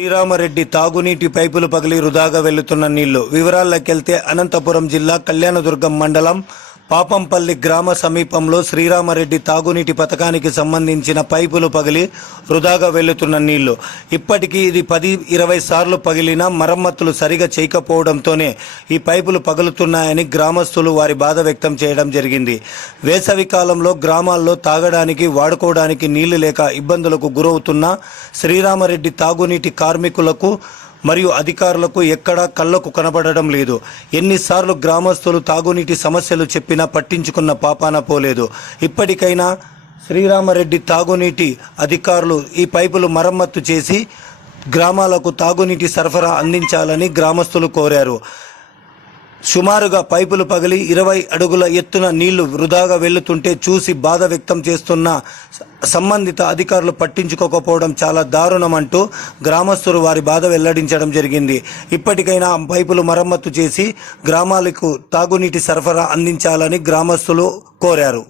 శ్రీరామరెడ్డి తాగునీటి పైపులు పగిలి వృధాగా వెళ్తున్న నీళ్లు. వివరాల్లోకెళ్తే అనంతపురం జిల్లా కళ్యాణదుర్గం మండలం పాపంపల్లి గ్రామ సమీపంలో శ్రీరామరెడ్డి తాగునీటి పథకానికి సంబంధించిన పైపులు పగిలి వృధాగా వెళ్తున్న నీళ్లు. ఇప్పటికీ ఇది 10-20 సార్లు పగిలినా మరమ్మతులు సరిగా చేయకపోవడంతోనే ఈ పైపులు పగులుతున్నాయని గ్రామస్తులు వారి బాధ వ్యక్తం చేయడం జరిగింది. వేసవి కాలంలో గ్రామాల్లో తాగడానికి వాడుకోవడానికి నీళ్లు లేక ఇబ్బందులకు గురవుతున్న శ్రీరామరెడ్డి తాగునీటి కార్మికులకు మరియు అధికారులకు ఎక్కడా కళ్ళకు కనబడడం లేదు. ఎన్నిసార్లు గ్రామస్తులు తాగునీటి సమస్యలు చెప్పినా పట్టించుకున్న పాపాన పోలేదు. ఇప్పటికైనా శ్రీరామరెడ్డి తాగునీటి అధికారులు ఈ పైపులు మరమ్మత్తు చేసి గ్రామాలకు తాగునీటి సరఫరా అందించాలని గ్రామస్తులు కోరారు. సుమారుగా పైపులు పగిలి 20 అడుగుల ఎత్తున నీళ్లు వృధాగా వెళ్తుంటే చూసి బాధ వ్యక్తం చేస్తున్న సంబంధిత అధికారులు పట్టించుకోకపోవడం చాలా దారుణమంటూ గ్రామస్తులు వారి బాధ వెల్లడించడం జరిగింది. ఇప్పటికైనా పైపులు మరమ్మతు చేసి గ్రామాలకు తాగునీటి సరఫరా అందించాలని గ్రామస్తులు కోరారు.